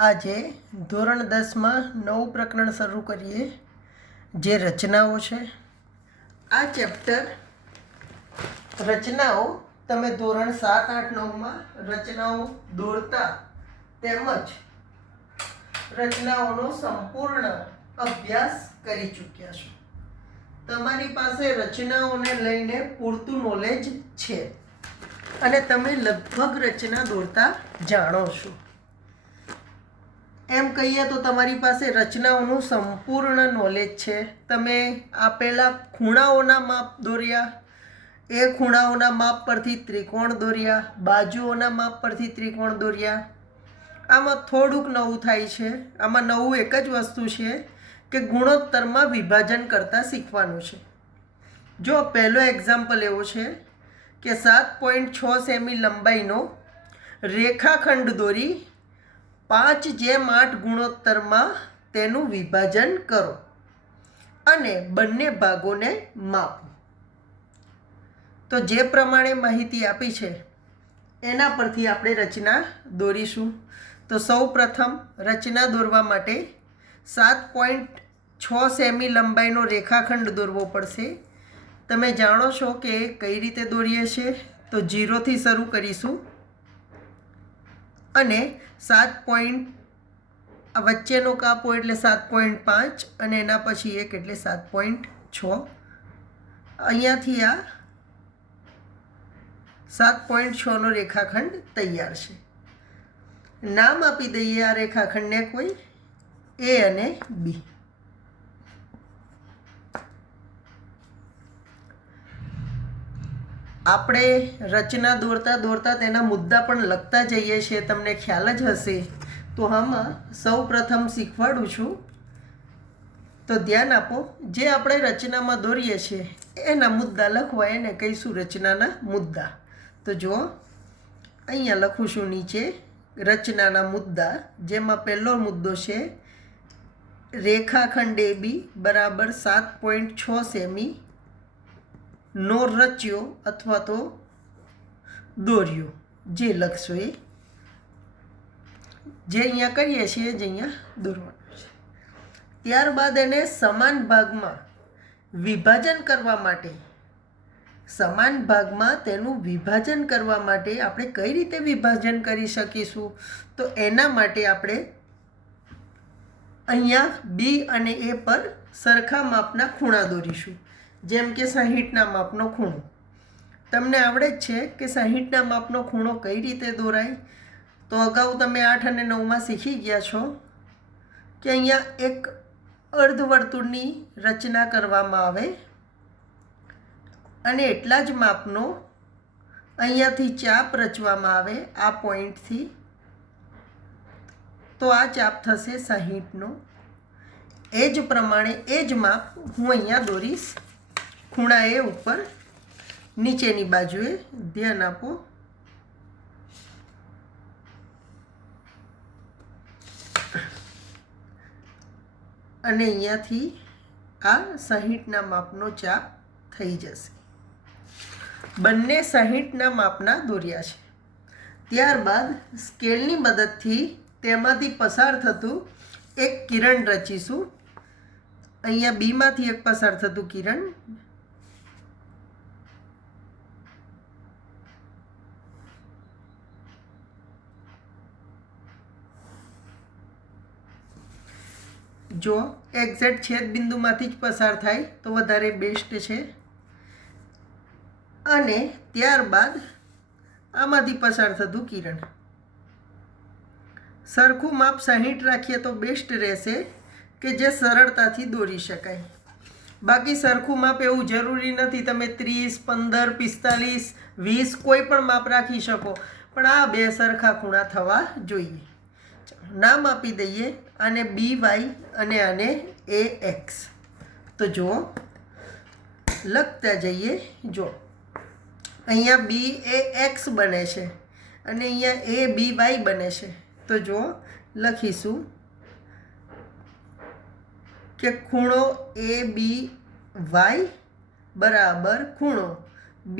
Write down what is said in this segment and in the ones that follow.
આજે ધોરણ 10માં નવું પ્રકરણ શરૂ કરીએ, જે રચનાઓ છે. આ ચેપ્ટર રચનાઓ તમે ધોરણ 7, 8, 9માં રચનાઓ દોરતા તેમજ રચનાઓનો સંપૂર્ણ અભ્યાસ કરી ચૂક્યા છો. તમારી પાસે રચનાઓને લઈને પૂરતું નોલેજ છે અને તમે લગભગ રચના દોરતા જાણો છો. એમ કહીએ તો તમારી પાસે રચનાઓનું સંપૂર્ણ નોલેજ છે. તમે આપેલા ખૂણાઓના માપ દોર્યા, એ ખૂણાઓના માપ પરથી ત્રિકોણ દોર્યા, બાજુઓના માપ પરથી ત્રિકોણ દોર્યા. આમાં થોડુંક નવું થાય છે. આમાં નવું એક જ વસ્તુ છે કે ગુણોત્તરમાં વિભાજન કરતાં શીખવાનું છે. જો પહેલો એક્ઝામ્પલ એવો છે કે 7.6 સેમી લંબાઈનો રેખાખંડ દોરી 5:8 ગુણોત્તરમાં તેનું વિભાજન કરો અને બંને ભાગોને માપો. તો જે પ્રમાણે માહિતી આપી છે એના પરથી આપણે રચના દોરીશું. તો સૌ પ્રથમ રચના દોરવા માટે 7.6 સેમી લંબાઈનો રેખાખંડ દોરવો પડશે. તમે જાણો છો કે કઈ રીતે દોરીએ છીએ. તો 0થી શરૂ કરીશું અને 7. વચ્ચેનો કાપો એટલે 7.5 અને એના પછી 1 એટલે 7.6. અહીંયાથી આ 7.6નો રેખાખંડ તૈયાર છે. નામ આપી દઈએ આ રેખાખંડને કોઈ એ અને બી. આપણે રચના દોરતા દોરતા તેના મુદ્દા પણ લખતા જઈએ છીએ, તમને ખ્યાલ જ હશે. તો આમાં સૌ પ્રથમ શીખવાડું છું, તો ધ્યાન આપો. જે આપણે રચનામાં દોરીએ છીએ એના મુદ્દા લખવા, એને કહીશું રચનાના મુદ્દા. તો જુઓ, અહીંયા લખું છું નીચે રચનાના મુદ્દા, જેમાં પહેલો મુદ્દો છે રેખાખંડ AB બરાબર 7.6 સેમી નો રચ્યો અથવા તો દોર્યો. જે લખશો એ જે અહીંયા કરીએ છીએ, જે અહીંયા દોરવાનું છે. ત્યારબાદ એને સમાન ભાગમાં વિભાજન કરવા માટે, સમાન ભાગમાં તેનું વિભાજન કરવા માટે આપણે કઈ રીતે વિભાજન કરી શકીશું? તો એના માટે આપણે અહીંયા બી અને એ પર સરખા માપના ખૂણા દોરીશું. જેમ કે 60ના માપનો ખૂણો. તમને આવડે જ છે કે 60ના માપનો ખૂણો કઈ રીતે દોરાય. તો અગાઉ તમે 8 અને 9માં શીખી ગયા છો કે અહીંયા એક અર્ધવર્તુળની રચના કરવામાં આવે અને એટલા જ માપનો અહીંયાથી ચાપ રચવામાં આવે આ પોઈન્ટથી. તો આ ચાપ થશે 60નો. એ જ પ્રમાણે એ જ માપ હું અહીંયા દોરીશ ખૂણા એ ઉપર નીચેની બાજુએ. ધ્યાન આપો. અને અહીંયાથી આ 60ના માપનો ચાપ થઈ જશે. બંને 60ના માપના દોર્યા છે. ત્યારબાદ સ્કેલની મદદથી તેમાંથી પસાર થતું એક કિરણ રચીશું. અહીંયા બીમાંથી એક પસાર થતું કિરણ. જો એક્ઝેક્ટ છેદ બિંદુમાંથી જ પસાર થાય તો વધારે બેસ્ટ છે. અને ત્યારબાદ આમાંથી પસાર થતું કિરણ. સરખું માપ 60 રાખીએ તો બેસ્ટ રહેશે કે જે સરળતાથી દોરી શકાય. બાકી સરખું માપ એવું જરૂરી નથી. તમે 30, 15, 45, 20 કોઈ પણ માપ રાખી શકો, પણ આ બે સરખા ખૂણા થવા જોઈએ. નામ આપી દઈએ આને BY અને આને AX. તો જુઓ, લખતા જઈએ. જો અહીંયા BAX બને છે અને અહીંયા ABY બને છે. તો જુઓ, લખીશું કે ખૂણો ABY બરાબર ખૂણો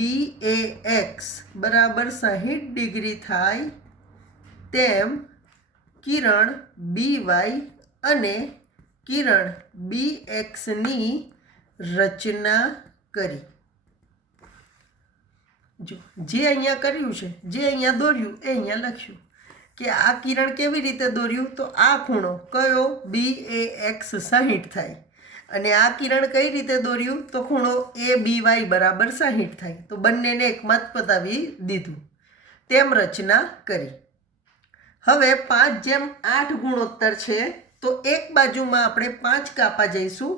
BAX બરાબર 60 ડિગ્રી થાય તેમ કિરણ BY અને કિરણ BXની રચના કરી. જો જે અહીંયા કર્યું છે, જે અહીંયા દોર્યું એ અહીંયા લખ્યું કે આ કિરણ કેવી રીતે દોર્યું, તો આ ખૂણો કયો BAX 60 થાય અને આ કિરણ કઈ રીતે દોર્યું, તો ખૂણો ABY બરાબર 60 થાય. તો બંનેને એકમાં જ પતાવી દીધું. તેમ રચના કરી. હવે 5:8 ગુણોત્તર છે તો એક બાજુમાં આપણે 5 કાપા જઈશું.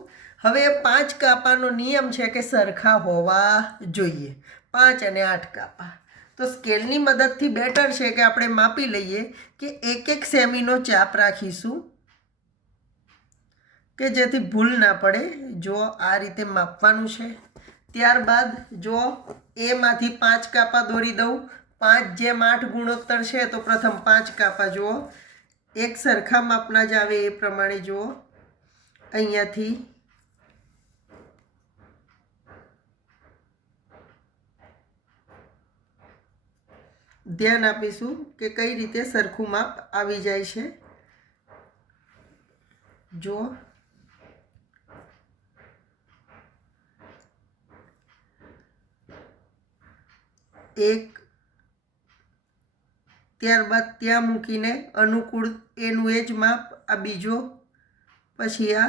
હવે 5 કાપાનો નિયમ છે કે સરખા હોવા જોઈએ. 5 અને 8 કાપા. તો સ્કેલની મદદથી બેટર છે કે આપણે માપી લઈએ કે 1 સેમીનો ચાપ રાખીશું કે જેથી ભૂલ ના પડે. જો આ રીતે માપવાનું છે. ત્યારબાદ જો એમાંથી 5 કાપા દોરી દઉં. 5:8 ગુણોત્તર છે તો પ્રથમ 5 કાપા જુઓ, એક સરખા માપના જ આવે એ પ્રમાણે જુઓ. અહીંયાથી ધ્યાન આપીશું કે કઈ રીતે સરખું માપ આવી જાય છે. જો એક, ત્યારબાદ ત્યાં મૂકીને અનુકૂળ એનું એ જ માપ, આ બીજો, પછી આ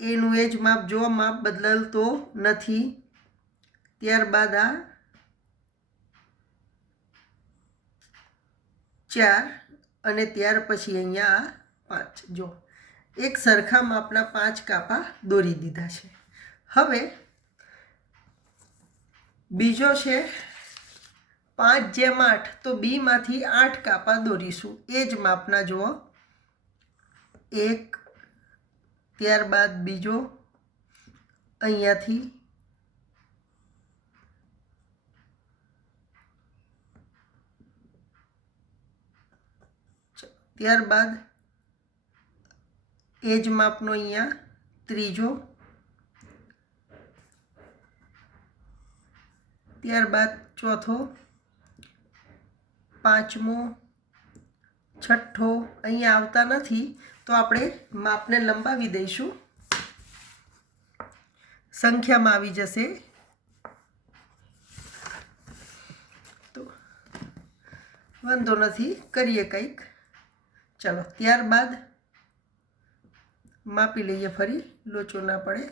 એનું એ જ માપ. જો માપ બદલતો નથી. ત્યારબાદ આ 4 અને ત્યાર પછી અહીંયા આ 5. જો એક સરખા માપના 5 કાપા દોરી દીધા છે. હવે બીજો છે 5:8 તો બીમાંથી 8 કાપા દોરીશું એ જ માપના. જુઓ, એક, ત્યારબાદ બીજો, અહીંયાથી ત્યારબાદ એ જ માપનો અહીંયા ત્રીજો, ત્યારબાદ ચોથો, પાંચમો, છઠ્ઠો. અહીંયા આવતા નથી તો આપણે માપને લંબાવી દઈશું. સંખ્યામાં આવી જશે તો વાંધો નથી, કરીએ કંઈક. ચલો ત્યારબાદ માપી લઈએ, ફરી લોચો ના પડે.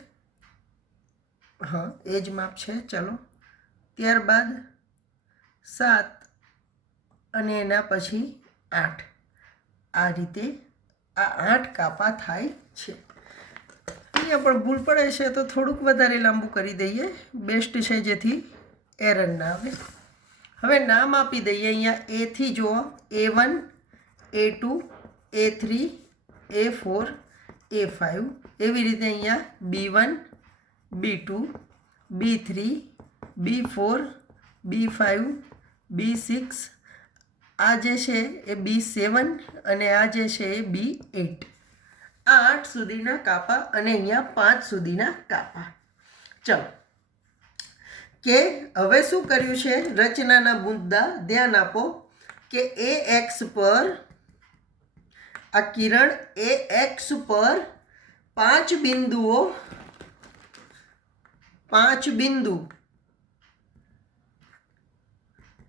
હા, એ જ માપ છે. ચલો ત્યારબાદ 7 અને એના પછી 8. આ રીતે આ 8 કાપા થાય છે. અહીંયા પણ ભૂલ પડે છે તો થોડુંક વધારે લાંબુ કરી દઈએ, બેસ્ટ છે, જેથી એરર ના આવે. હવે નામ આપી દઈએ. અહીંયા એથી જુઓ A1, A2, A3, A4, A5. એવી રીતે અહીંયા B1, B2, B3, B4, B5, B6. આ જે છે એ B7 અને આ જે છે એ B8. આ 8 સુધીના કાપા અને અહીંયા 5 સુધીના કાપા. ચલો કે હવે શું કર્યું છે, રચનાના મુદ્દા ધ્યાન આપો કે AX પર, આ કિરણ AX પર 5 બિંદુઓ, 5 બિંદુ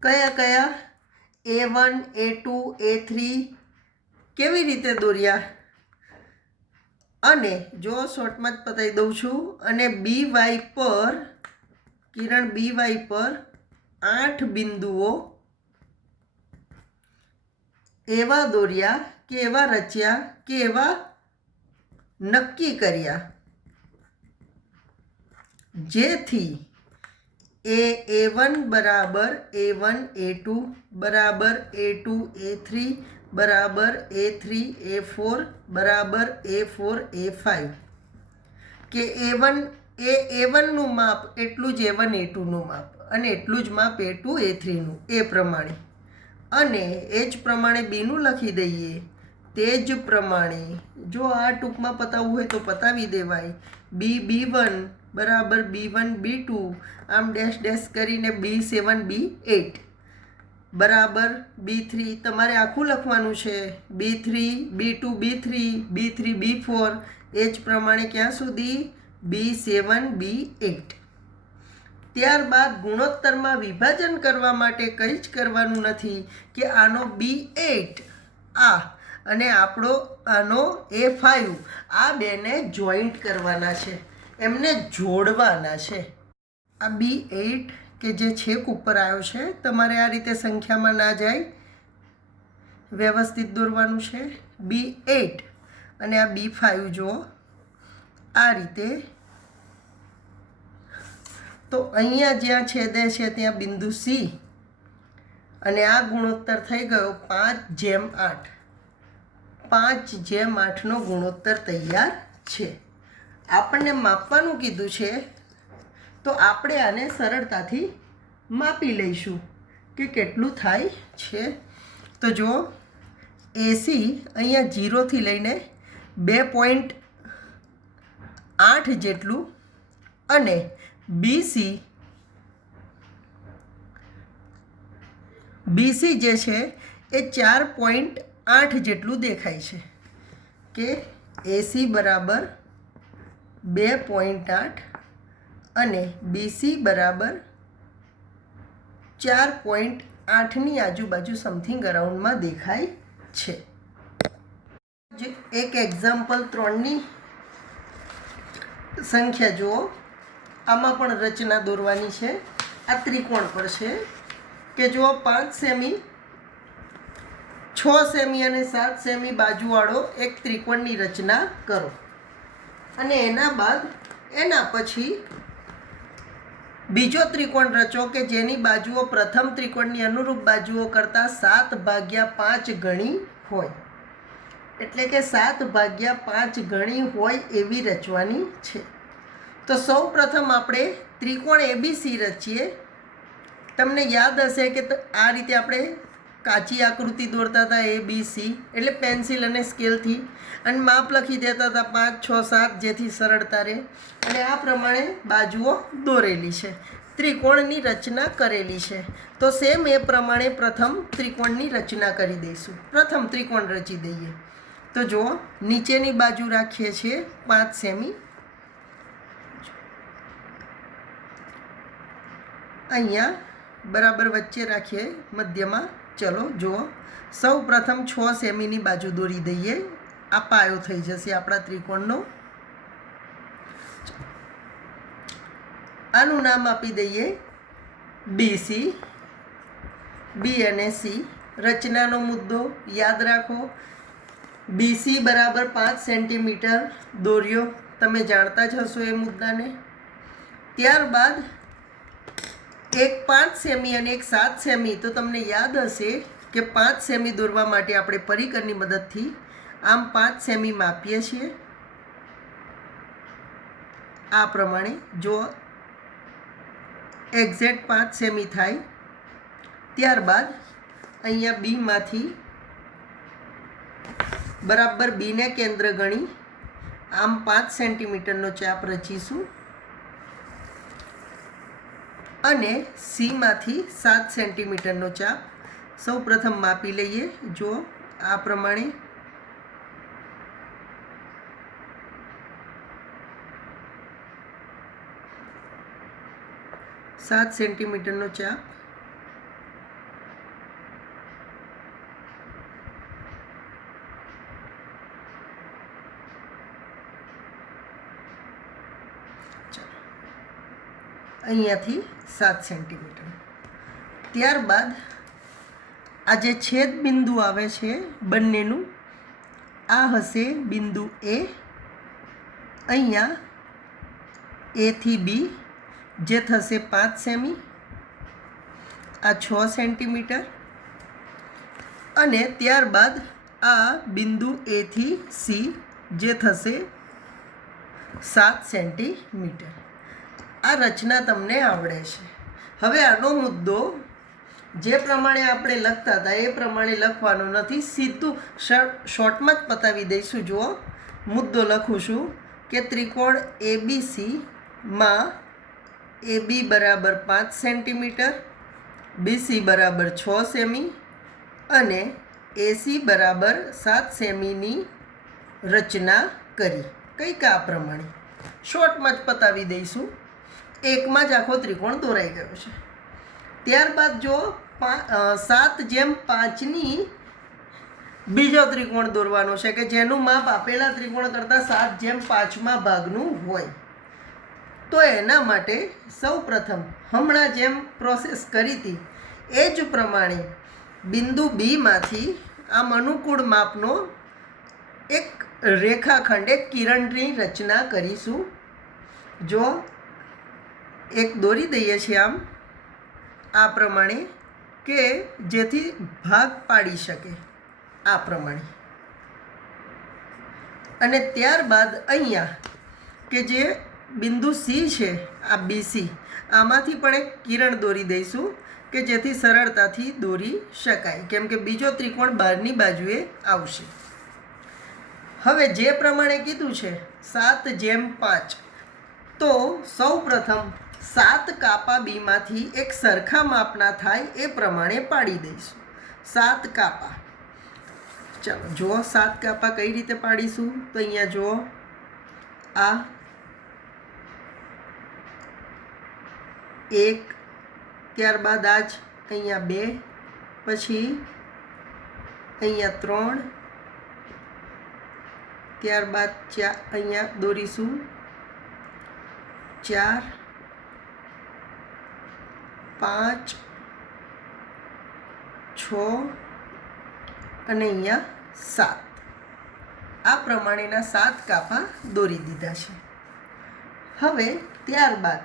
કયા કયા, A1, A2, A3 કેવી રીતે દોર્યા, અને જો શોર્ટમાં જ પતાવી દઉં છું. અને BY પર, કિરણ BY પર 8 બિંદુઓ એવા દોર્યા કે એવા રચ્યા કે એવા નક્કી કર્યા જેથી A1 બરાબર A1 A2 બરાબર A2 A3 બરાબર A3 A4 બરાબર A4 A5 કે A1નું માપ એટલું જ A1 A2નું માપ અને એટલું જ માપ A2 A3નું, એ પ્રમાણે. અને એ જ પ્રમાણે બીનું લખી દઈએ. તે જ પ્રમાણે જો આ ટૂંકમાં પતાવવું હોય તો પતાવી દેવાય. B1 બરાબર B1 B2 આમ ડેશ ડેશ કરીને B7 B8. બરાબર B3 તમારે આખું લખવાનું છે, B3 B2 B3 B3 B4 એ જ પ્રમાણે ક્યાં સુધી B7 B8. ત્યારબાદ ગુણોત્તરમાં વિભાજન કરવા માટે કંઈ જ કરવાનું નથી કે આનો B8 આ અને આપણો આનો A5 આ બેને જોઈન્ટ કરવાના છે, એમને જોડવાના છે. આ B8 કે જે છેક ઉપર આવ્યો છે તમારે આ રીતે સંખ્યામાં ના જાય, વ્યવસ્થિત દોરવાનું છે. B8 અને આ B5 જુઓ આ રીતે. તો અહીંયા જ્યાં છેદે છે ત્યાં બિંદુ C અને આ ગુણોત્તર થઈ ગયો 5:8. 5:8નો ગુણોત્તર તૈયાર છે. આપણને માપવાનું કીધું છે તો આપણે આને સરળતાથી માપી લઈશું કે કેટલું થાય છે. તો જુઓ AC અહીંયા 0થી લઈને 2.8 જેટલું અને BC જે છે એ 4.8 જેટલું દેખાય છે કે AC બરાબર 2.8 અને BC બરાબર 4.8ની આજુબાજુ સમથિંગ અરાઉન્ડમાં દેખાય છે. એક એક્ઝામ્પલ 3ની સંખ્યા જુઓ. આમાં પણ રચના દોરવાની છે. આ ત્રિકોણ પર છે કે જુઓ 5 સેમી 6 સેમી અને 7 સેમી બાજુવાળો એક ત્રિકોણની રચના કરો અને એના બાદ એના પછી બીજો ત્રિકોણ રચો કે જેની બાજુઓ પ્રથમ ત્રિકોણની અનુરૂપ બાજુઓ કરતાં 7/5 ગણી હોય, એટલે કે 7/5 ગણી હોય એવી રચવાની છે. તો સૌ પ્રથમ આપણે ત્રિકોણ ABC રચીએ. તમને યાદ હશે કે આ રીતે આપણે કાચી આકૃતિ દોરતા હતા ABC, એટલે પેન્સિલ અને સ્કેલથી, અને માપ લખી દેતા હતા 5 6 7 જેથી સરળતા રહે. અને આ પ્રમાણે બાજુઓ દોરેલી છે, ત્રિકોણની રચના કરેલી છે. તો સેમ એ પ્રમાણે પ્રથમ ત્રિકોણની રચના કરી દઈશું. પ્રથમ ત્રિકોણ રચી દઈએ. તો જુઓ નીચેની બાજુ રાખીએ છીએ 5 સેમી, અહીંયા બરાબર વચ્ચે રાખીએ મધ્યમાં. ચલો જુઓ સૌ પ્રથમ 6 સેમીની બાજુ દોરી દઈએ. આ પાયો થઈ જશે આપણા ત્રિકોણનો. આનું નામ આપી દઈએ BC. B અને C રચનાનો મુદ્દો યાદ રાખો. BC બરાબર 5 સેન્ટીમીટર દોર્યો, તમે જાણતા જ હશો એ મુદ્દાને. ત્યારબાદ એક 5 સેમી અને એક 7 સેમી. તો તમને યાદ હશે કે 5 સેમી દોરવા માટે આપણે પરિકરની મદદથી આમ 5 સેમી માપીએ છીએ. આ પ્રમાણે જો એક્ઝેક્ટ 5 સેમી થાય. ત્યારબાદ અહીંયા બીમાંથી બરાબર બીને કેન્દ્ર ગણી આમ 5 સેન્ટીમીટરનો ચાપ રચીશું અને સીમાંથી 7 સેન્ટીમીટરનો ચાપ સૌ પ્રથમ માપી લઈએ. જો આ પ્રમાણે સાત સેન્ટીમીટરનો ચાપ. અહીંયાથી 7 સેન્ટીમીટર. ત્યારબાદ આ જે છેદ બિંદુ આવે છે બંનેનું, આ હશે બિંદુ A. અહીંયા A થી B જે થશે 5 સેમી, આ 6 સેન્ટીમીટર. અને ત્યારબાદ આ બિંદુ A થી C જે થશે 7 સેન્ટીમીટર. આ રચના તમને આવડે છે. હવે આનો મુદ્દો જે પ્રમાણે આપણે લખતા હતા એ પ્રમાણે લખવાનો નથી, સીધું શોર્ટમાં જ પતાવી દઈશું. જુઓ મુદ્દો લખું છું કે ત્રિકોણ ABC માં AB બરાબર 5 સેન્ટીમીટર BC બરાબર 6 સેમી અને AC બરાબર 7 સેમીની રચના કરી. કંઈક આ પ્રમાણે શોર્ટમાં જ પતાવી દઈશું. એકમાં જ આખો ત્રિકોણ દોરાઈ ગયો છે. ત્યારબાદ જો 7/5ની બીજો ત્રિકોણ દોરવાનો છે કે જેનું માપ આપેલા ત્રિકોણ કરતાં 7/5માં ભાગનું હોય. તો એના માટે સૌ પ્રથમ હમણાં જેમ પ્રોસેસ કરી હતી એ જ પ્રમાણે બિંદુ બીમાંથી આમ અનુકૂળ માપનો એક રેખાખંડ, એક કિરણની રચના કરીશું. જો એક દોરી દઈએ છીએ આમ આ પ્રમાણે કે જેથી ભાગ પાડી શકે આ પ્રમાણે. અને ત્યારબાદ અહીંયા કે જે બિંદુ સી છે આ BC, આમાંથી પણ એક કિરણ દોરી દઈશું કે જેથી સરળતાથી દોરી શકાય, કેમ કે બીજો ત્રિકોણ બહારની બાજુએ આવશે. હવે જે પ્રમાણે કીધું છે 7/5, તો સૌ પ્રથમ 7 કાપા બીમાંથી એક સરખા માપના થાય એ પ્રમાણે પાડી દઈશું. 7 કાપા. ચાલો જુઓ 7 કાપા કઈ રીતે પાડીશું. તો અહીંયા જુઓ, આ 1, ત્યારબાદ આ જ અહીંયા 2, પછી અહીંયા 3, ત્યારબાદ અહીંયા દોરીશું 4, 5, 6 અને અહીંયા 7. આ પ્રમાણેના 7 કાપા દોરી દીધા છે. હવે ત્યારબાદ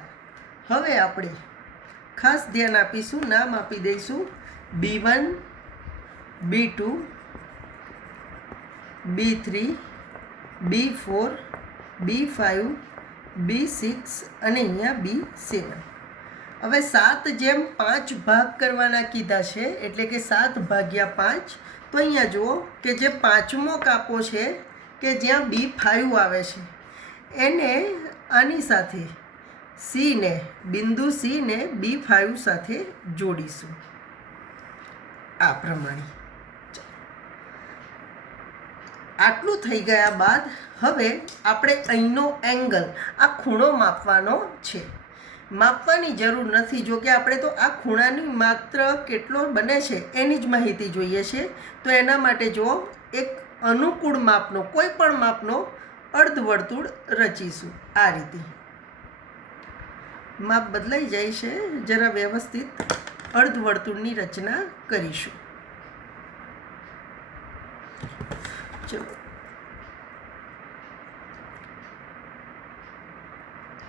હવે આપણે ખાસ ધ્યાન આપીશું, નામ આપી દઈશું B1, B2, B3, B4, B5, B6 અને અહીંયા B7. હવે 7/5 ભાગ કરવાના કીધા છે, એટલે કે 7/5. તો અહીંયા જુઓ કે જે 5મો કાપો છે કે જ્યાં B5 આવે છે એને આની સાથે C ને, બિંદુ C ને B5 સાથે જોડીશું આ પ્રમાણે. આટલું થઈ ગયા બાદ હવે આપણે અહીંનો એંગલ, આ ખૂણો માપવાનો છે. માપવાની જરૂર નથી, જો કે આપણે તો આ ખૂણાની માત્ર કેટલો બને છે એની જ માહિતી જોઈએ છે. તો એના માટે જો એક અનુકૂળ માપનો, કોઈ પણ માપનો અર્ધવર્તુળ રચીશું. આ રીતે માપ બદલાઈ જાય છે, જરા વ્યવસ્થિત અર્ધવર્તુળની રચના કરીશું. ચલો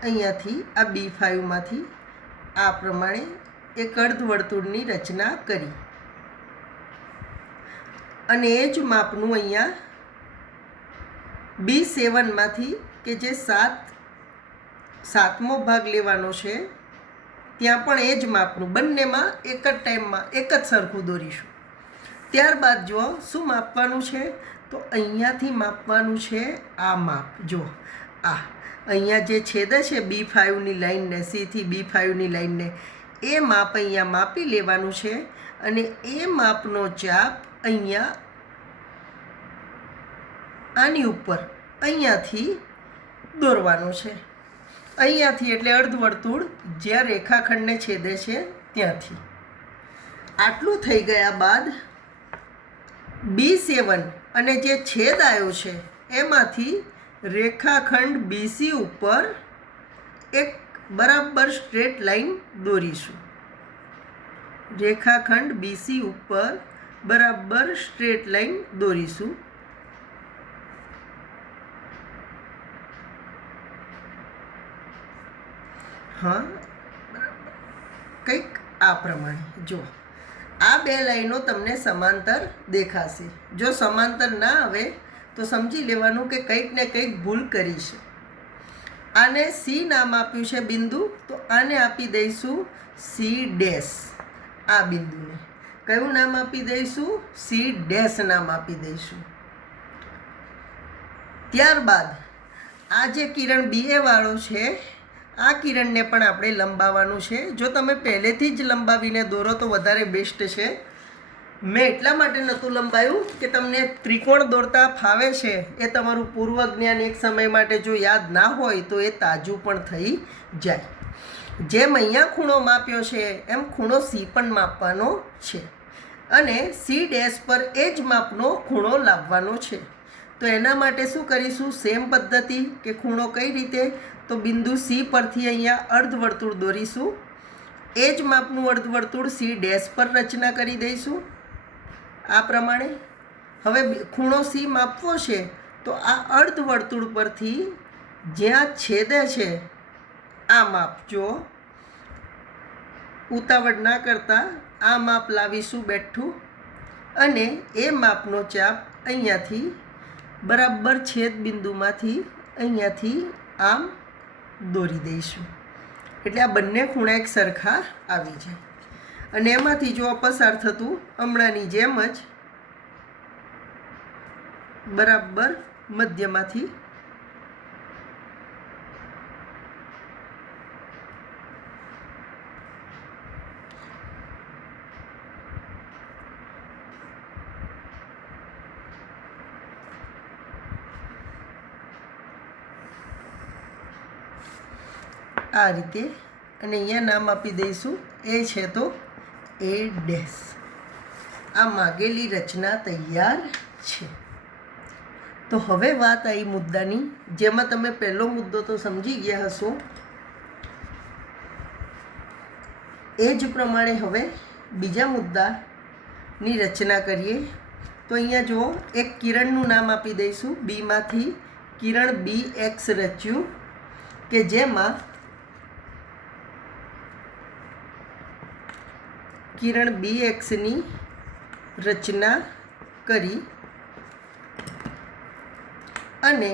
અહીંયાથી આ B5માંથી આ પ્રમાણે એક અર્ધવર્તુળની રચના કરી અને એ જ માપનું અહીંયા B7માંથી કે જે 7મો ભાગ લેવાનો છે ત્યાં પણ એ જ માપનું, બંનેમાં એક જ ટાઈમમાં એક જ સરખું દોરીશું. ત્યારબાદ જો શું માપવાનું છે, તો અહીંયાથી માપવાનું છે આ માપ. જો આ અહીંયા જે છેદે છે B5ની લાઈનને, Cથી B5ની લાઈનને, એ માપ અહીંયા માપી લેવાનું છે અને એ માપનો ચાપ અહીંયા આની ઉપર અહીંયાથી દોરવાનો છે. અહીંયાથી એટલે અર્ધવર્તુળ જ્યાં રેખાખંડને છેદે છે ત્યાંથી. આટલું થઈ ગયા બાદ B7 અને જે છેદ આવ્યો છે એમાંથી રેખાખંડ BC ઉપર એક બરાબર સ્ટ્રેટ લાઈન દોરીશું. રેખાખંડ BC ઉપર બરાબર સ્ટ્રેટ લાઈન દોરીશું. હા, કંઈક આ પ્રમાણે. જો આ બે લાઈનો તમને સમાંતર દેખાશે. જો સમાંતર ના આવે તો સમજી લેવાનું કે કંઈક ને કંઈક ભૂલ કરી છે. આને C નામ આપ્યું છે બિંદુ, તો આને આપી દઈશું C ડેશ. આ બિંદુને કયું નામ આપી દઈશું? C ડેશ નામ આપી દઈશું. ત્યારબાદ આ જે કિરણ BA વાળો છે આ કિરણને પણ આપણે લંબાવવાનું છે. જો તમે પહેલેથી જ લંબાવીને દોરો તો વધારે બેસ્ટ છે. મેં એટલા માટે નહોતું લંબાવ્યું કે તમને ત્રિકોણ દોરતા ફાવે છે, એ તમારું પૂર્વ જ્ઞાન એક સમય માટે જો યાદ ના હોય તો એ તાજું પણ થઈ જાય. જેમ અહીંયા ખૂણો માપ્યો છે એમ ખૂણો સી પણ માપવાનો છે અને સી ડેશ પર એ જ માપનો ખૂણો લાવવાનો છે. તો એના માટે શું કરીશું? સેમ પદ્ધતિ કે ખૂણો કઈ રીતે? તો બિંદુ સી પરથી અહીંયા અર્ધવર્તુળ દોરીશું. એ જ માપનું અર્ધવર્તુળ સી ડેશ પર રચના કરી દઈશું આ પ્રમાણે. હવે ખૂણો સી માપવો છે તો આ અર્ધવર્તુળ પરથી જ્યાં છેદે છે આ માપજો. ઉતાવળ ના કરતા આ માપ લાવીશું બેઠું અને એ માપનો ચાપ અહીંયાથી બરાબર છેદ બિંદુમાંથી અહીંયાથી આમ દોરી દઈશું. એટલે આ બંને ખૂણા એક સરખા આવી જાય અને એમાંથી જો પસાર થતું હમણાંની જેમ જ બરાબર મધ્યમાંથી આ રીતે અને અહીંયા નામ આપી દઈશું એ છે તો એ ડેશ. આ માગેલી રચના તૈયાર છે. તો હવે વાત આવી મુદ્દાની, જેમાં તમે પહેલો મુદ્દો તો સમજી ગયા હશો. એ જ પ્રમાણે હવે બીજા મુદ્દાની રચના કરીએ. તો અહીંયા જુઓ, એક કિરણનું નામ આપી દઈશું. બીમાંથી કિરણ બી એક્સ રચ્યું કે જેમાં કિરણ બી એક્સની રચના કરી અને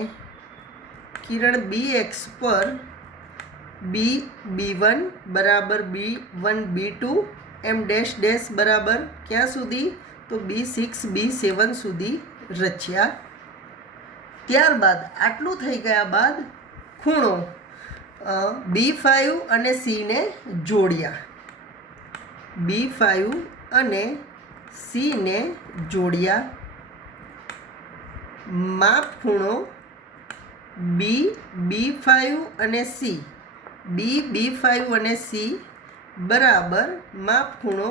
કિરણ બી એક્સ પર બી1 બરાબર બી1 બી2 એમ ડેશ ડેશ બરાબર ક્યાં સુધી? તો બી6 બી7 સુધી રચ્યા. ત્યારબાદ આટલું થઈ ગયા બાદ ખૂણો બી5 અને સીને જોડ્યા. બી5 અને સીને જોડ્યા. માપ ખૂણો બી5 અને સી બી5 અને સી બરાબર માપ ખૂણો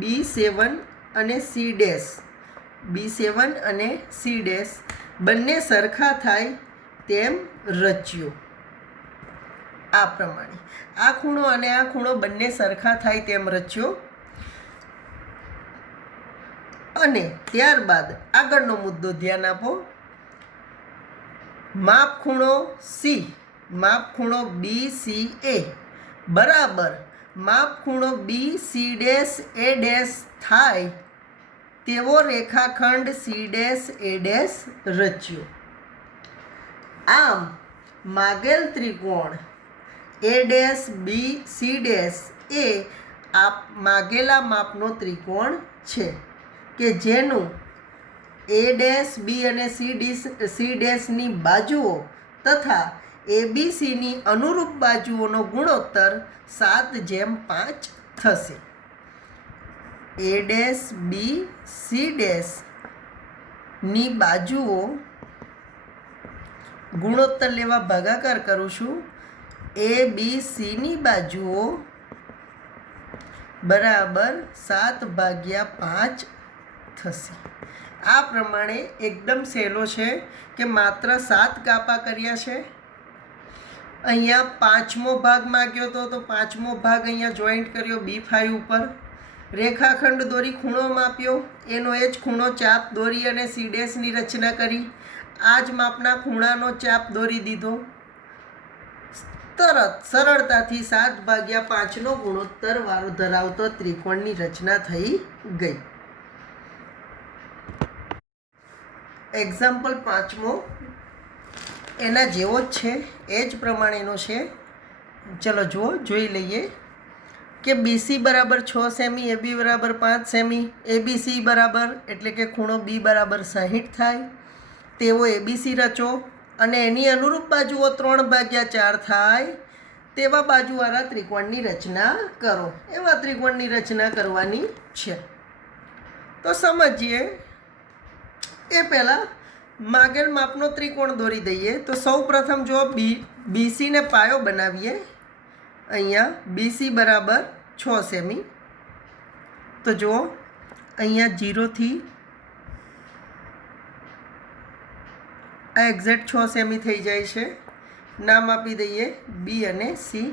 બી7 અને સી ડેશ બી7 અને સી ડેશ બંને સરખા થાય તેમ રચ્યો. આ પ્રમાણે આ ખૂણો અને આ ખૂણો બંને સરખા થાય તેમ રચ્યો. અને ત્યારબાદ આગળનો મુદ્દો ધ્યાન આપો. માપ ખૂણો સી માપ ખૂણો બી સી એ બરાબર માપ ખૂણો B C dash A dash થાય તેવો રેખાખંડ સી ડેશ એ ડેશ રચ્યો. આમ માગેલ ત્રિકોણ A dash B C dash એ માગેલા માપનો ત્રિકોણ છે કે જેનું એ ડેશ બી અને સી ડેશની બાજુઓ તથા એબીસીની અનુરૂપ બાજુઓનો ગુણોત્તર 7:5 થશે. એ ડેશ બી સી ડેશની બાજુઓ ગુણોત્તર લેવા ભાગાકાર કરું છું. એ બી સીની બાજુઓ બરાબર 7/5 થશે. આ પ્રમાણે એકદમ સહેલો છે કે માત્ર 7 કાપા કર્યા છે. અહીંયા 5મો ભાગ માગ્યો હતો તો 5મો ભાગ અહીંયા જોઈન્ટ કર્યો બી5 ઉપર. રેખાખંડ દોરી ખૂણો માપ્યો, એનો એ જ ખૂણો ચાપ દોરી અને સી ડેશની રચના કરી. આ જ માપના ખૂણાનો ચાપ દોરી દીધો. તરત સરળતાથી 7/5નો ગુણોત્તર વાળો ધરાવતો ત્રિકોણની રચના થઈ ગઈ. એક્ઝામ્પલ 5મો એના જેવો જ છે, એ જ પ્રમાણેનો છે. ચલો જુઓ, જોઈ લઈએ કે બીસી બરાબર 6 સેમી, એબી બરાબર 5 સેમી, એબીસી બરાબર એટલે કે ખૂણો બી બરાબર 60 થાય તેવો એબીસી રચો અને એની અનુરૂપ બાજુઓ 3/4 થાય તેવા બાજુવાળા ત્રિકોણની રચના કરો. એવા ત્રિકોણની રચના કરવાની છે. તો સમજીએ એ પહેલાં માગેલ માપનો ત્રિકોણ દોરી દઈએ. તો સૌ પ્રથમ જો બીસીને પાયો બનાવીએ. અહીંયા બીસી બરાબર 6 સેમી. તો જુઓ અહીંયા 0થી આ એક્ઝેક્ટ 6 સેમી થઈ જાય છે. નામ આપી દઈએ બી અને સી.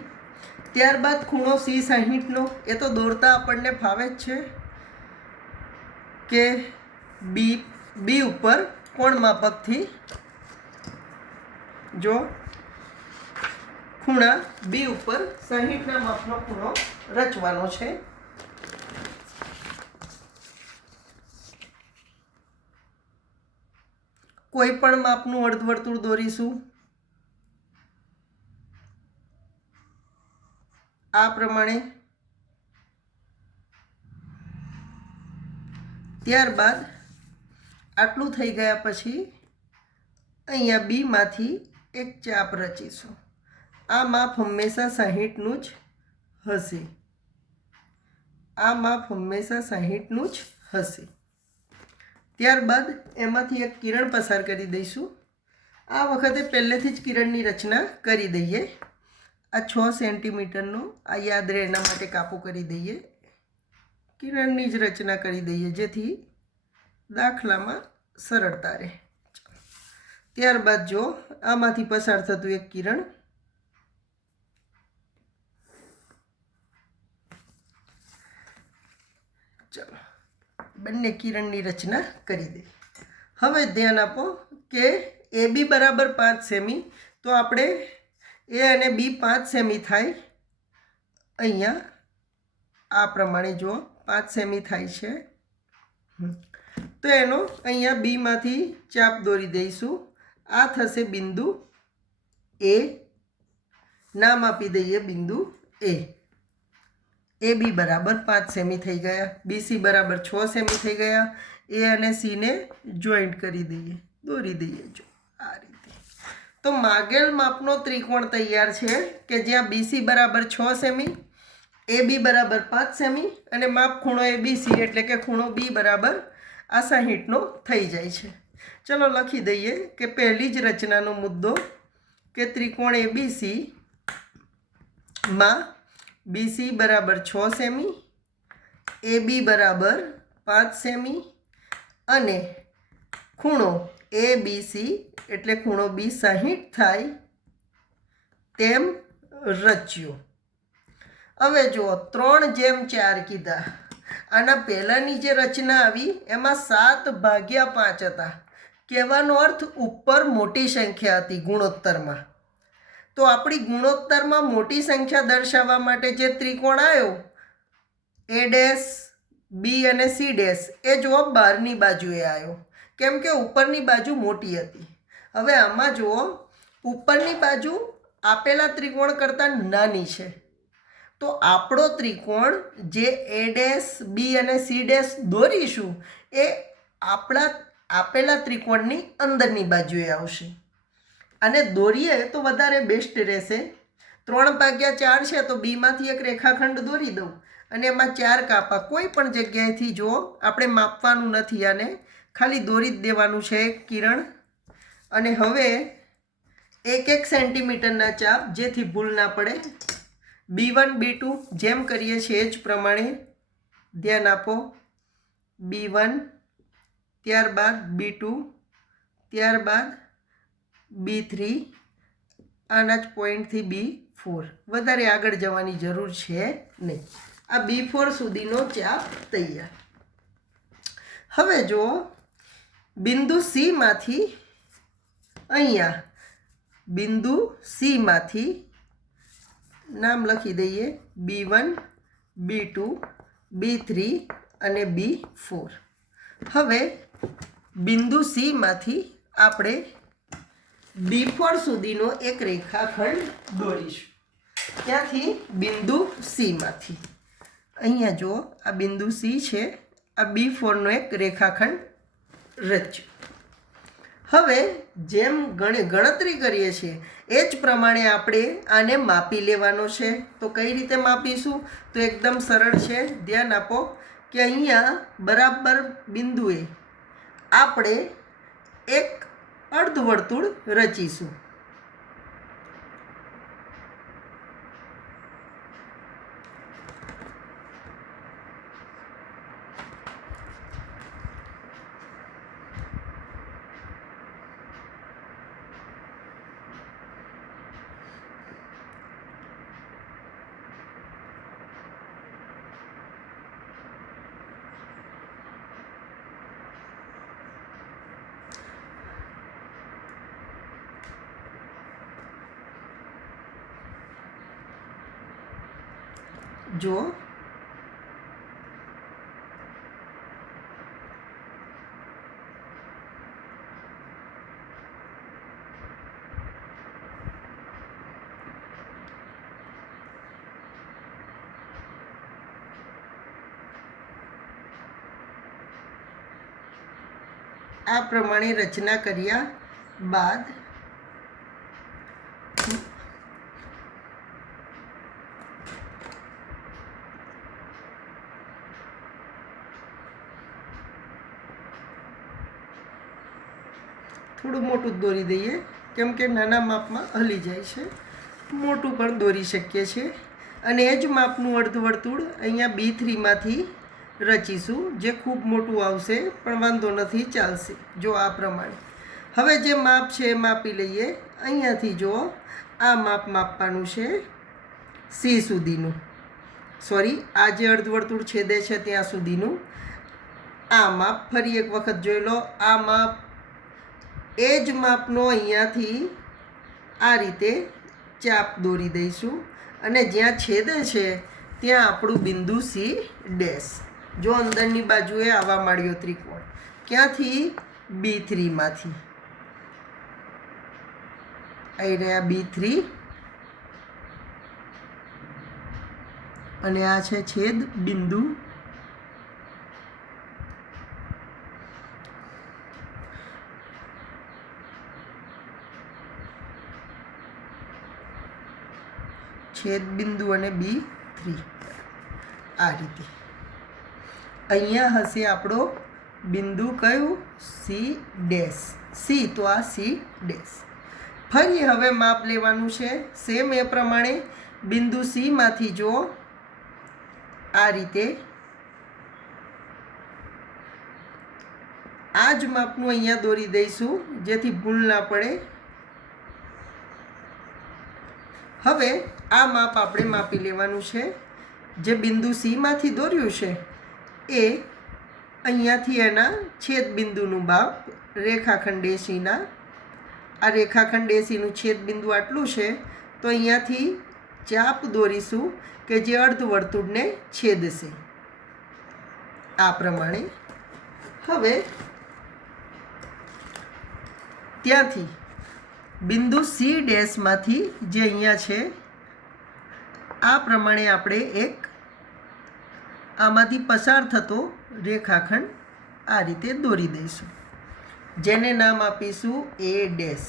ત્યારબાદ ખૂણો સી 60નો, એ તો દોરતા આપણને ફાવે જ છે કે બી ઉપર કોણ માપકથી જો ખૂણા બી ઉપર 60ના માપનો ખૂણો રચવાનો છે. કોઈ પણ માપનું અર્ધવર્તુળ દોરીશું. આ પ્રમાણે. ત્યારબાદ આટલું થઈ ગયા પછી અહીંયા બીમાંથી એક ચાપ રચીશું. આ માપ હંમેશા 60નું જ હશે. આ માપ હંમેશા 60નું જ હશે. ત્યારબાદ એમાંથી એક કિરણ પસાર કરી દઈશું. આ વખતે પહેલેથી જ કિરણની રચના કરી દઈએ. આ 6 સેન્ટીમીટરનો આ યાદ રહે એના માટે કાપો કરી દઈએ. કિરણની જ રચના કરી દઈએ જેથી દાખલામાં સરળતા રહે. ત્યારબાદ જો આમાંથી પસાર થતું એક કિરણ, ચલો બંને કિરણની રચના કરી દઈએ. હવે ધ્યાન આપો કે એ બી બરાબર 5 સેમી. તો આપણે એ અને બી 5 સેમી થાય. અહીંયા આ પ્રમાણે જો 5 સેમી થાય છે. તો એનો અહીંયા બીમાંથી ચાપ દોરી દઈશું. આ થશે બિંદુ એ. નામ આપી દઈએ બિંદુ એ. એ બી બરાબર 5 સેમી થઈ ગયા. બીસી બરાબર 6 સેમી થઈ ગયા. એ અને સીને જોઈન્ટ કરી દઈએ, દોરી દઈએ જો આ રીતે. તો માગેલ માપનો ત્રિકોણ તૈયાર છે કે જ્યાં બીસી બરાબર 6 સેમી, એ બી બરાબર 5 સેમી અને માપ ખૂણો એ બીસી એટલે કે ખૂણો બી બરાબર આ 60નો થઈ જાય છે. ચલો લખી દઈએ કે પહેલી જ રચનાનો મુદ્દો કે ત્રિકોણ એ બીસી માં બીસી બરાબર 6 સેમી, એ બી બરાબર 5 સેમી અને ખૂણો એ બીસી એટલે ખૂણો બી 60 થાય તેમ રચ્યો. હવે જુઓ 3/4 કીધા. આના પહેલાંની જે રચના આવી એમાં 7/5 હતા. કહેવાનો અર્થ ઉપર મોટી સંખ્યા હતી ગુણોત્તરમાં. તો આપણી ગુણોત્તરમાં મોટી સંખ્યા દર્શાવવા માટે જે ત્રિકોણ આવ્યો એ ડેશ બી અને સી ડેશ એ જુઓ બહારની બાજુએ આવ્યો, કેમ કે ઉપરની બાજુ મોટી હતી. હવે આમાં જુઓ ઉપરની બાજુ આપેલા ત્રિકોણ કરતાં નાની છે. તો આપણો ત્રિકોણ જે એ ડેશ બી અને સી ડેશ દોરીશું એ આપણા આપેલા ત્રિકોણની અંદરની બાજુએ આવશે. અને દોરીએ તો વધારે બેસ્ટ રહેશે. 3/4 છે તો બીમાંથી એક રેખાખંડ દોરી દઉં અને એમાં 4 કાપા કોઈ પણ જગ્યાએથી જો આપણે માપવાનું નથી, આને ખાલી દોરી જ દેવાનું છે કિરણ. અને હવે 1 સેન્ટીમીટરના ચાપ જેથી ભૂલ ના પડે. B1 B2 જેમ કરીએ છીએ એ જ પ્રમાણે ધ્યાન આપો. B1 ત્યારબાદ B2 ત્યારબાદ B3 આના જ પોઈન્ટથી B4. વધારે આગળ જવાની જરૂર છે નહીં. આ B4 સુધીનો ચાપ તૈયાર. હવે જો બિંદુ સીમાંથી અહીંયા બિંદુ સીમાંથી નામ લખી દઈએ B1 B2 B3 અને B4. હવે બિંદુ સીમાંથી આપણે B4 સુધીનો એક રેખાખંડ દોરીશું. ત્યાંથી બિંદુ સીમાંથી અહીંયા જો આ બિંદુ સી છે, આ B4નો એક રેખાખંડ રચ્યો. હવે જેમ ગણતરી કરીએ છીએ એ જ પ્રમાણે આપણે આને માપી લેવાનો છે. તો કઈ રીતે માપીશું? તો એકદમ સરળ છે. ધ્યાન આપો કે અહીંયા બરાબર બિંદુએ આપણે એક અર્ધવર્તુળ રચીશું. જો આ પ્રમાણે રચના કર્યા બાદ થોડું મોટું દોરી દઈએ, કેમ કે નાના માપમાં હલી જાય છે. મોટું પણ દોરી શકીએ છીએ. અને એ જ માપનું અર્ધવર્તુળ અહીંયા B3માંથી રચીશું, જે ખૂબ મોટું આવશે પણ વાંધો નથી, ચાલશે. જો આ પ્રમાણે હવે જે માપ છે એ માપી લઈએ. અહીંયાથી જો આ માપ માપવાનું છે C સુધીનું, સોરી આ જે અર્ધવર્તુળ છેદે છે ત્યાં સુધીનું આ માપ ફરી એક વખત જોઈ લો. આ માપ એ જ માપનો અહીંયાથી આ રીતે ચાપ દોરી દઈશું અને જ્યાં છેદે છે ત્યાં આપણું બિંદુ C ડેશ. જો અંદરની બાજુએ આવા માળ્યો ત્રિકોણ ક્યાંથી? B3માંથી આવી રહ્યા B3 અને આ છે છેદ બિંદુ. છેદ બિંદુ અને B3 આ રીતે. અહીંયા હશે આપણો બિંદુ કયું? C dash. C તો આ C ડેશ. ફરી હવે માપ લેવાનું છે સેમ એ પ્રમાણે. બિંદુ C માંથી જો આ રીતે આ જ માપનું અહીંયા દોરી દઈશું, જેથી ભૂલ ના પડે. હવે આ માપ આપણે માપી લેવાનું છે. જે બિંદુ C માંથી દોર્યું છે એ અહીંયાથી એના છેદ બિંદુનું માપ રેખાખંડ ACના. આ રેખાખંડ ACનું છેદ બિંદુ આટલું છે, તો અહીંયાથી ચાપ દોરીશું કે જે અર્ધવર્તુળને છેદશે આ પ્રમાણે. હવે ત્યાંથી બિંદુ C ડેશમાંથી જે અહીંયા છે આ પ્રમાણે આપણે એક આમાંથી પસાર થતો રેખાખંડ આ રીતે દોરી દઈશું, જેને નામ આપીશું A ડેશ.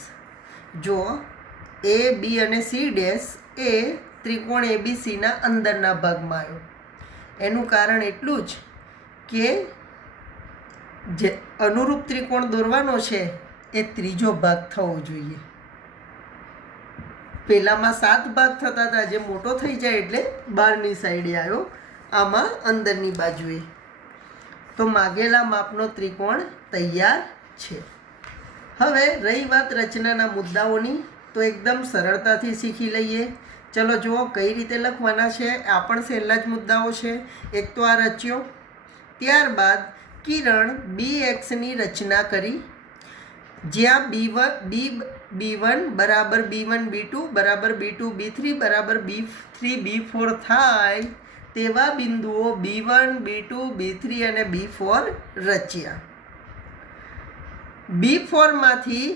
જો A, B અને C ડેશ એ ત્રિકોણ ABCના અંદરના ભાગમાં આવ્યો. એનું કારણ એટલું જ કે જે અનુરૂપ ત્રિકોણ દોરવાનો છે એ ત્રીજો ભાગ થવો જોઈએ. પહેલામાં 7 ભાગ થતા હતા, જે મોટો થઈ જાય એટલે બહારની સાઈડે આવ્યો, આમાં અંદરની બાજુએ. તો માગેલા માપનો ત્રિકોણ તૈયાર છે. હવે રહી વાત રચનાના મુદ્દાઓની, તો એકદમ સરળતાથી શીખી લઈએ. ચલો જુઓ કઈ રીતે લખવાના છે. આ પણ સહેલા જ મુદ્દાઓ છે. એક તો આ રચ્યો, ત્યારબાદ કિરણ BXની રચના કરી, જ્યાં B1 બરાબર B1 B2 બરાબર B2 B3 બરાબર B3 B4 થાય તેવા બિંદુઓ B1 B2 B3 અને B4 રચ્યા. B4માંથી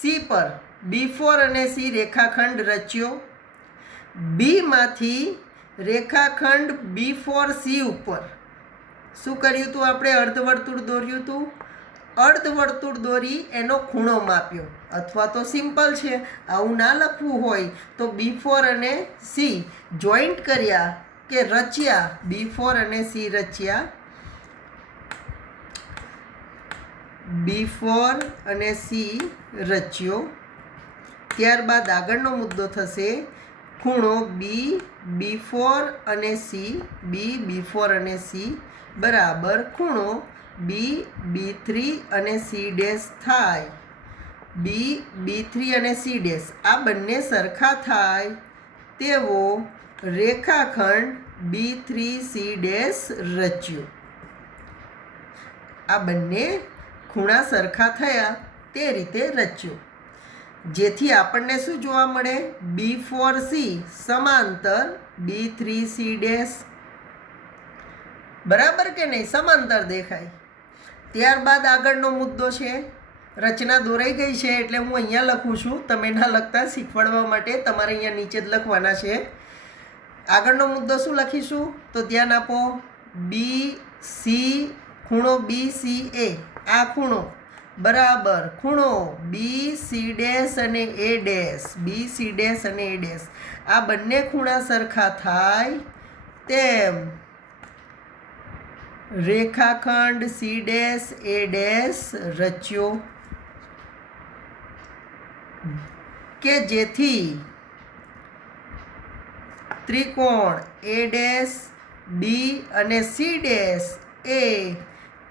C પર B4 અને C રેખાખંડ રચ્યો. Bમાંથી રેખાખંડ B4C ઉપર શું કર્યું હતું? આપણે અર્ધવર્તુળ દોર્યું હતું. અર્ધવર્તુળ દોરી એનો ખૂણો માપ્યો, અથવા તો સિમ્પલ છે, આવું ના લખવું હોય તો B4 અને C જોઈન્ટ કર્યા કે રચ્યા, B4 અને C રચ્યા, B4 અને C રચ્યો. ત્યારબાદ આગળનો મુદ્દો થશે ખૂણો B4 અને C, B4 અને C બરાબર ખૂણો B3 અને C ડેશ થાય. B3 અને C ડેશ આ બંને સરખા થાય તેવો રેખાખંડ B3C ડેશ રચ્યો. આ બંને ખૂણા સરખા થયા તે રીતે રચ્યો, જેથી આપણને શું જોવા મળે? B4C સમાંતર B3C ડેશ. બરાબર કે નહીં? સમાંતર દેખાય. ત્યારબાદ આગળનો મુદ્દો છે, રચના દોરાઈ ગઈ છે એટલે હું અહીંયા લખું છું, તમે ના લખતા, શીખવાડવા માટે તમારે અહીંયા નીચે જ લખવાના છે. આગળનો મુદ્દો શું લખીશું તો ધ્યાન આપો. BC ખૂણો BCA આ ખૂણો બરાબર ખૂણો BC ડેશ અને A ડેશ, BC ડેશ અને A ડેશ આ બંને ખૂણા સરખા થાય તેમ રેખાખંડ C ડેશ A ડેશ રચ્યો, કે જેથી ત્રિકોણ A ડેશ B અને C ડેશ એ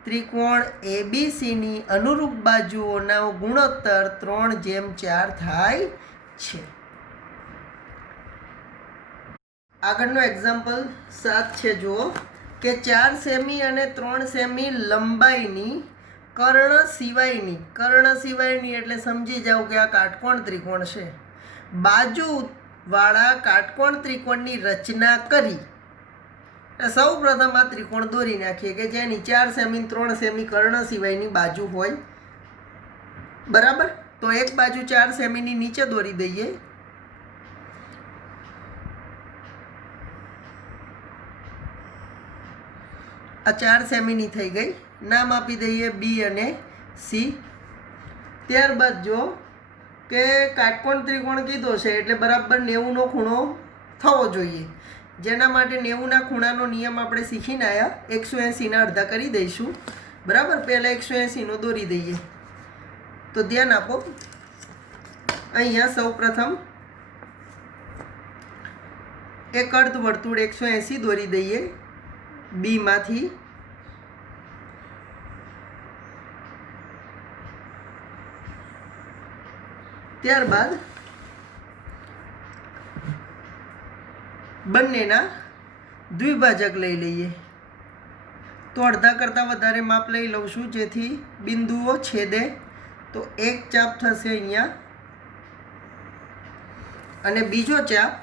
ત્રિકોણ ABC ની અનુરૂપ બાજુઓનો ગુણોત્તર 3:4 થાય છે. આગળનો એક્ઝામ્પલ 7 છે. જુઓ કે 4 સેમી અને 3 સેમી લંબાઈની કર્ણ સિવાયની એટલે સમજી જાઓ કે આ કાટકોણ ત્રિકોણ છે. બાજુવાળા કાટકોણ ત્રિકોણની રચના કરી સૌ પ્રથમ આ ત્રિકોણ દોરી નાખીએ કે જેની 4 સેમી 3 સેમી કર્ણ સિવાયની બાજુ હોય. બરાબર, તો એક બાજુ 4 સેમીની નીચે દોરી દઈએ. આ 4 સેમીની થઈ ગઈ. નામ આપી દઈએ B અને C. ત્યારબાદ જો કે કાટકોણ ત્રિકોણ કીધો છે એટલે બરાબર 90નો ખૂણો થવો જોઈએ, જેના માટે 90ના ખૂણાનો નિયમ આપણે શીખીને આવ્યા. 180ના અડધા કરી દઈશું. બરાબર, પહેલાં 180નો દોરી દઈએ. તો ધ્યાન આપો, અહીંયા સૌ પ્રથમ એક અર્ધવર્તુળ 180 દોરી દઈએ B માંથી. ત્યારબાદ બંનેના દ્વિભાજક લઈ લઈએ. તો અડધા કરતાં વધારે માપ લઈ લઉં છું જેથી બિંદુઓ છેદે. તો એક ચાપ થશે અહીંયા અને બીજો ચાપ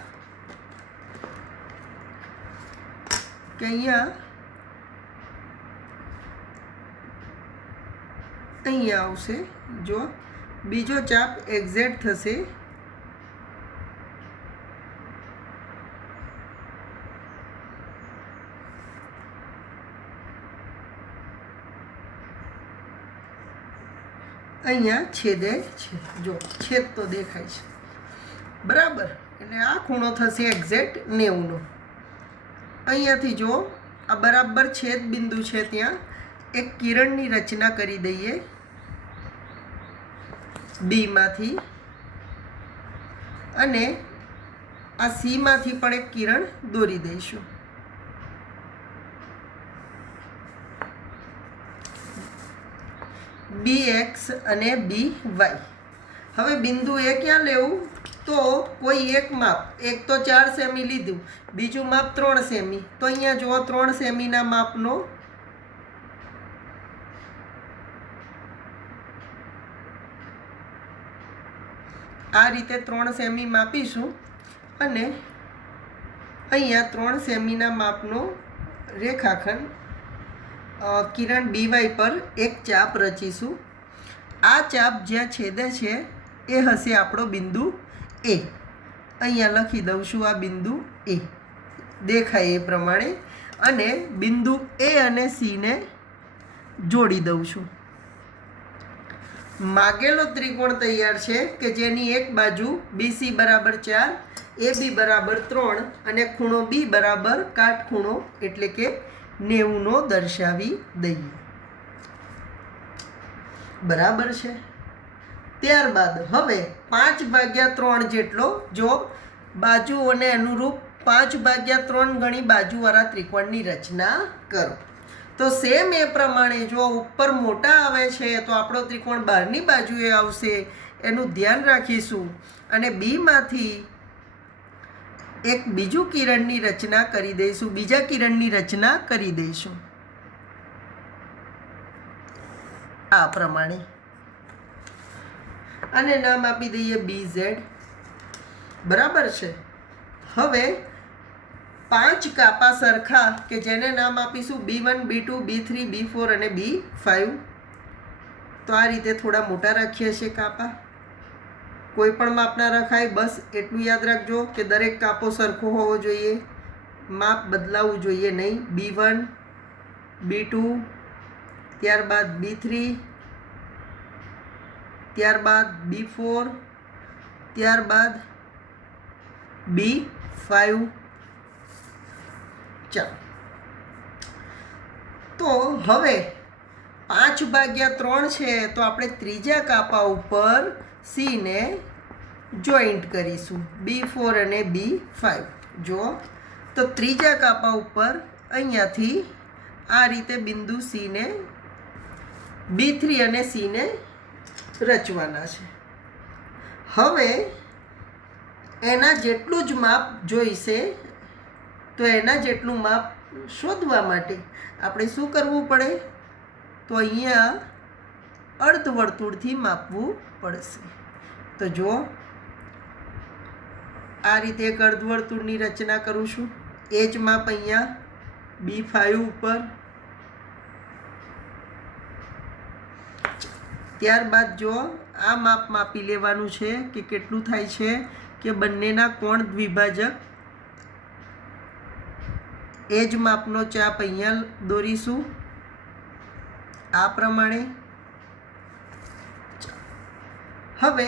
કે અહીંયા આવશે. જો બીજો ચાપ એક્ઝેક્ટ થશે અહીંયા છેદે છે. જો છેદ તો દેખાય છે. બરાબર, એટલે આ ખૂણો થશે એક્ઝેક્ટ 90નો. અહીંયાથી જો આ બરાબર છેદ બિંદુ છે ત્યાં એક કિરણની રચના કરી દઈએ B માંથી, અને આ C માંથી પણ એક કિરણ દોરી દઈશું. BX અને BY. હવે બિંદુ એ ક્યાં લેવું તો કોઈ એક માપ, એક તો 4 સેમી લીધું, બીજું માપ 3 સેમી. તો અહીંયા જુઓ 3 સેમીના માપનો આ રીતે 3 સેમી માપીશું અને અહીંયા 3 સેમીના માપનો રેખાખંડ કિરણ BY પર એક ચાપ રચીશું. આ ચાપ જ્યાં છેદે છે એ હશે આપણો બિંદુ A. અહીંયા લખી દઉં છું આ બિંદુ A દેખાય એ પ્રમાણે, અને બિંદુ A અને C ને જોડી દઉં છું. માગેલો ત્રિકોણ તૈયાર છે કે જેની એક બાજુ BC બરાબર 4, AB બરાબર 3 અને ખૂણો B બરાબર કાટખૂણો એટલે કે 90નો દર્શાવી દઈએ. બરાબર છે. ત્યારબાદ હવે 5/3 જેટલો જો બાજુઓને અનુરૂપ 5/3 ગણી બાજુવાળા ત્રિકોણની રચના કરો. તો સેમ એ પ્રમાણે જો ઉપર મોટા આવે છે તો આપણો ત્રિકોણ બહારની બાજુએ આવશે, એનું ધ્યાન રાખીશું. અને બીમાંથી એક બીજું કિરણની રચના કરી દઈશું, બીજા કિરણની રચના કરી દઈશું આ પ્રમાણે, અને નામ આપી દઈએ BZ. બરાબર છે. હવે 5 કાપા સરખા કે જેને નામ આપીશું B1, B2, B3, B4 અને B5. તો આ રીતે થોડા મોટા રાખીએ છીએ કાપા. કોઈ પણ માપના રખાય, બસ એટલું યાદ રાખજો કે દરેક કાપો સરખો હોવો જોઈએ, માપ બદલાવવું જોઈએ નહીં. B1, B2, ત્યારબાદ B3, ત્યારબાદ B4, ત્યારબાદ B5. ચાલો, તો હવે 5/3 છે તો આપણે ત્રીજા કાપા ઉપર C ને જોઈન્ટ કરીશું, B4 અને B5. જો તો ત્રીજા કાપા ઉપર અહીંયાથી આ રીતે બિંદુ C ને B3 અને C ને રચવાના છે. હવે એના જેટલું જ માપ જોઈશે, તો એના જેટલું માપ શોધવા માટે આપણે શું કરવું પડે? તો અહીંયા અર્ધવર્તુળથી માપવું પડશે. તો જો આ રીતે એક અર્ધવર્તુળની રચના કરું છું. એ જ માપ અહીંયા B5 ઉપર. ત્યારબાદ જો આ માપ માપી લેવાનું છે કે કેટલું થાય છે કે બંનેના કોણ દ્વિભાજક. એ જ માપનો ચાપ અહીંયા દોરીશું આ પ્રમાણે. હવે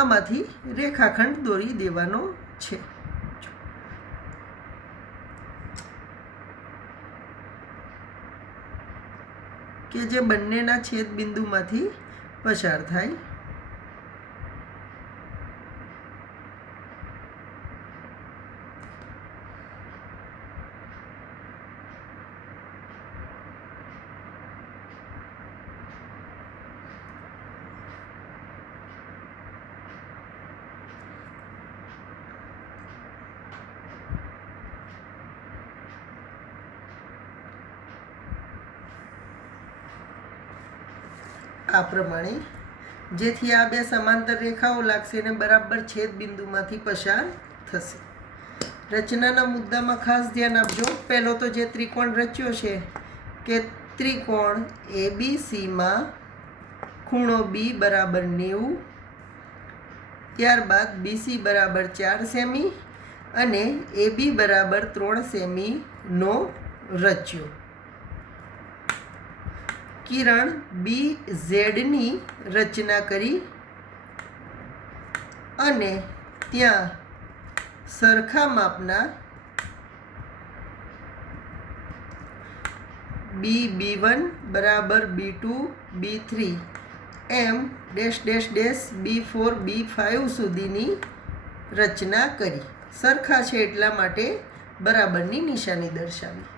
આમાંથી રેખાખંડ દોરી દેવાનો છે. કે જે બંનેના છેદ બિંદુમાંથી પસાર થાય. આ પ્રમાણે, જેથી આ બે સમાંતર રેખાઓ લાગશે અને બરાબર છેદ બિંદુમાંથી પસાર થશે. રચનાના મુદ્દામાં ખાસ ધ્યાન આપજો. પહેલો તો જે ત્રિકોણ રચ્યો છે કે ત્રિકોણ ABCમાં ખૂણો B બરાબર 90, ત્યારબાદ BC બરાબર 4 સેમી અને AB બરાબર 3 સેમીનો રચ્યો. કિરણ BZની રચના કરી અને ત્યાં સરખા માપના B1 બરાબર B2, B3 એમ -- B4, B5 સુધીની રચના કરી. સરખા છે એટલા માટે બરાબરની નિશાની દર્શાવી.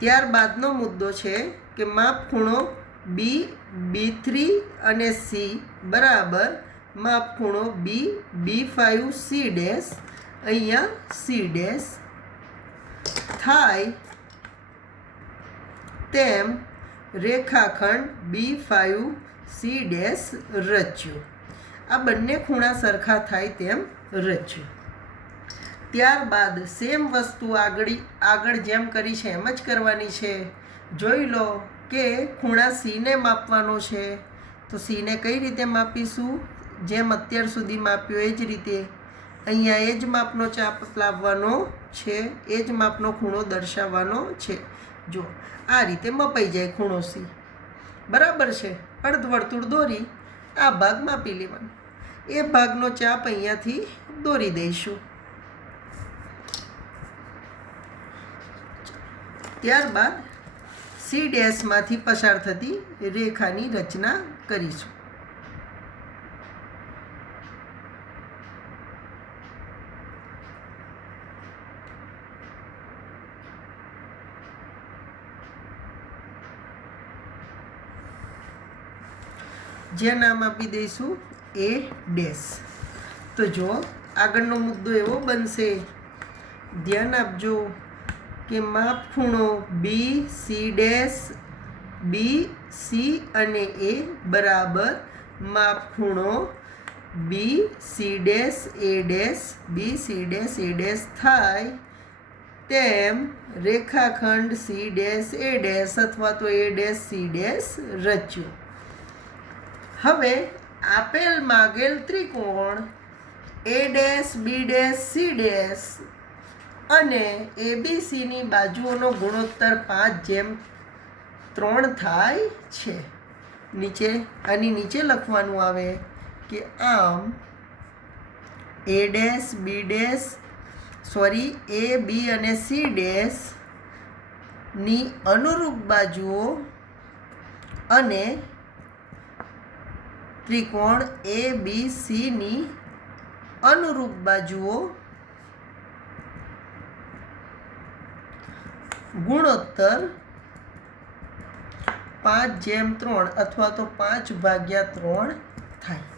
ત્યારબાદનો મુદ્દો છે કે માપ ખૂણો B, B3 અને C બરાબર માપ ખૂણો B, B5, C ડેશ, અહીંયા C ડેશ થાય તેમ રેખાખંડ B5, C ડેશ રચ્યું. આ બંને ખૂણા સરખા થાય તેમ રચ્યું. ત્યારબાદ સેમ વસ્તુ આગળ જેમ કરી છે એમ જ કરવાની છે. જોઈ લો કે ખૂણા C ને માપવાનો છે, તો C ને કઈ રીતે માપીશું? જેમ અત્યાર સુધી માપ્યો એ જ રીતે. અહીંયા એ જ માપનો ચાપ લાવવાનો છે, એ જ માપનો ખૂણો દર્શાવવાનો છે. જો આ રીતે મપાઈ જાય ખૂણો C. બરાબર છે. અર્ધવર્તુળ દોરી આ ભાગ માપી લેવાનો. એ ભાગનો ચાપ અહીંયાથી દોરી દઈશું. ત્યારબાદ સી ડેશમાંથી પસાર થતી રેખાની રચના કરીશું. જે નામ આપી દઈશું એ ડેશ. તો જો આગળનો મુદ્દો એવો બનશે, ધ્યાન આપજો કે માપ ખૂણો B C dash B C અને એ બરાબર માપ ખૂણો B C dash A dash B C dash A dash થાય તેમ રેખાખંડ સી ડેશ એ ડેશ અથવા તો એ ડેશ સી ડેશ રચ્યો. હવે આપેલ માગેલ ત્રિકોણ A dash B dash C dash અને એબીસીની બાજુઓનો ગુણોત્તર 5:3 થાય છે. આની નીચે લખવાનું આવે કે આમ એ ડેશ બી ડેશ એ બી અને સી ડેશની અનુરૂપ બાજુઓ અને ત્રિકોણ એ બી સીની અનુરૂપ બાજુઓ ગુણોત્તર 5:3 અથવા તો 5/3 થાય.